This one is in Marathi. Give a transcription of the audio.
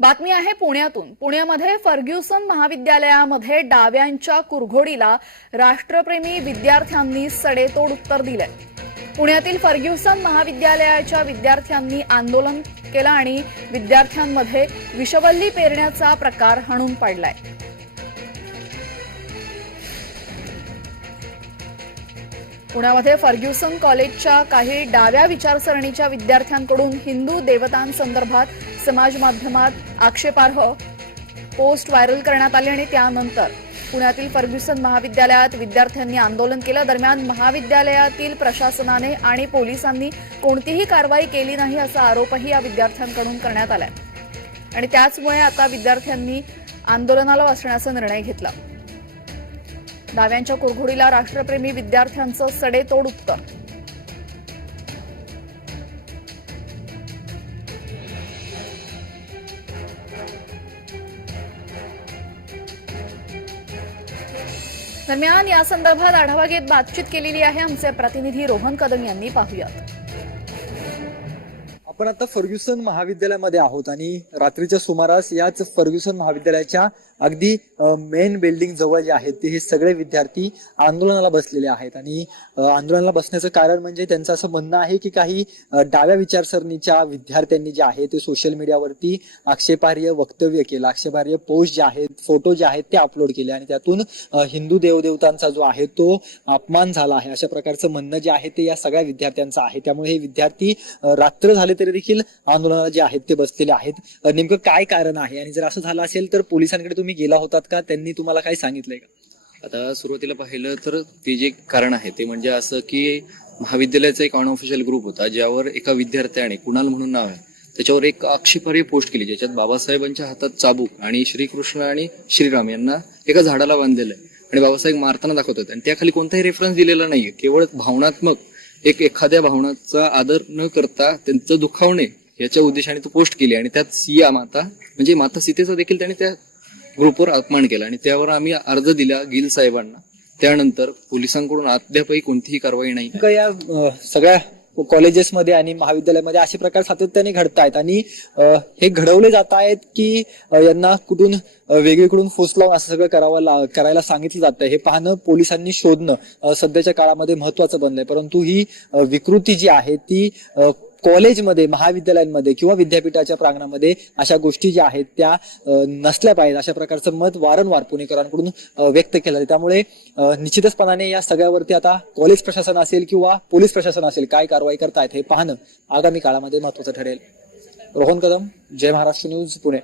बातमी आहे पुण्यातून. पुण्यामध्ये फर्ग्युसन महाविद्यालयामध्ये डाव्यांच्या कुरघोडीला राष्ट्रप्रेमी विद्यार्थ्यांनी सडेतोड उत्तर दिलंय. पुण्यातील फर्ग्युसन महाविद्यालयाच्या विद्यार्थ्यांनी आंदोलन केलं आणि विद्यार्थ्यांमध्ये विषवल्ली पेरण्याचा प्रकार हाणून पाडलाय. पुण्यामध्ये फर्ग्युसन कॉलेजच्या काही डाव्या विचारसरणीच्या विद्यार्थ्यांकडून हिंदू देवतांसंदर्भात समाज माध्यमात आक्षेपार्ह पोस्ट व्हायरल करण्यात आली आणि त्यानंतर पुण्यातील फर्ग्युसन महाविद्यालयात विद्यार्थ्यांनी आंदोलन केलं. दरम्यान महाविद्यालयातील प्रशासनाने आणि पोलिसांनी कोणतीही कारवाई केली नाही असा आरोपही या विद्यार्थ्यांकडून करण्यात आलाय. आणि त्याचमुळे आता विद्यार्थ्यांनी आंदोलनाला बसण्याचा निर्णय घेतला. डाव्यांच्या कुरघोडीला राष्ट्रप्रेमी विद्यार्थ्यांचं सडेतोड उत्तर. दरम्यान या संदर्भात आढावा घेत बातचीत केलेली आहे आमचे प्रतिनिधी रोहन कदम यांनी पाहुयात. आपण आता फर्ग्युसन महाविद्यालयामध्ये आहोत आणि रात्रीच्या सुमारास याच फर्ग्युसन महाविद्यालयाच्या अगदी मेन बिल्डिंग जवळ जे आहेत ते हे सगळे विद्यार्थी आंदोलनाला बसलेले आहेत. आणि आंदोलनाला बसण्याचं कारण म्हणजे त्यांचं असं म्हणणं आहे की काही डाव्या विचारसरणीच्या विद्यार्थ्यांनी जे आहे ते सोशल मीडियावरती आक्षेपार्ह वक्तव्य केलं. आक्षेपार्ह पोस्ट जे आहेत फोटो जे आहेत ते अपलोड केले. आणि त्यातून हिंदू देवदेवतांचा जो आहे तो अपमान झाला आहे. अशा प्रकारचं म्हणणं जे आहे ते या सगळ्या विद्यार्थ्यांचं आहे. त्यामुळे हे विद्यार्थी रात्र झाले तरी देखील आंदोलनाला जे आहेत ते बसलेले आहेत. नेमकं काय कारण आहे? आणि जर असं झालं असेल तर पोलिसांकडे तुम्ही गेला होतात का? त्यांनी तुम्हाला काय सांगितलंय का? आता सुरुवातीला पाहिलं तर ते जे कारण आहे ते म्हणजे असं की महाविद्यालयाचा एक अनऑफिशियल ग्रुप होता ज्यावर एका विद्यार्थ्याने कुणाल म्हणून नाव आहे त्याच्यावर एक आक्षेपार्ह पोस्ट केली ज्याच्यात बाबासाहेबांच्या हातात चाबूक आणि श्रीकृष्ण आणि श्रीराम यांना एका झाडाला बांधलेलं आहे. आणि बाबासाहेब मारताना दाखवतात. आणि त्याखाली कोणताही रेफरन्स दिलेला नाहीये. केवळ भावनात्मक एक एखाद्या भावनाचा आदर न करता त्यांचं दुखावणे याच्या उद्देशाने तो पोस्ट केली आणि त्यात सिया माता म्हणजे माता सीतेचा देखील त्याने त्या ग्रुपवर अपमान केला आणि त्यावर आम्ही अर्ज दिला गिल साहेबांना. त्यानंतर पोलिसांकडून अद्यापही कोणतीही कारवाई नाही. या सगळ्या कॉलेजेसमध्ये आणि महाविद्यालयामध्ये असे प्रकार सातत्याने घडतायत. आणि हे घडवले जात आहेत की यांना कुठून वेगळीकडून फोस लावून असं सगळं करावं ला- करायला सांगितलं जातं हे पाहणं पोलिसांनी शोधणं सध्याच्या काळामध्ये महत्वाचं बनलंय. परंतु ही विकृती जी आहे ती कॉलेजमध्ये महाविद्यालयांमध्ये किंवा विद्यापीठाच्या प्रांगणामध्ये अशा गोष्टी ज्या आहेत त्या नसल्या पाहिजेत. अशा प्रकारचं मत वारंवार पुणेकरांकडून व्यक्त केलं जाते. त्यामुळे निश्चितचपणाने या सगळ्यावरती आता कॉलेज प्रशासन असेल किंवा पोलीस प्रशासन असेल काय कारवाई करतायत हे पाहणं आगामी काळामध्ये महत्वाचं ठरेल. रोहन कदम जय महाराष्ट्र न्यूज पुणे.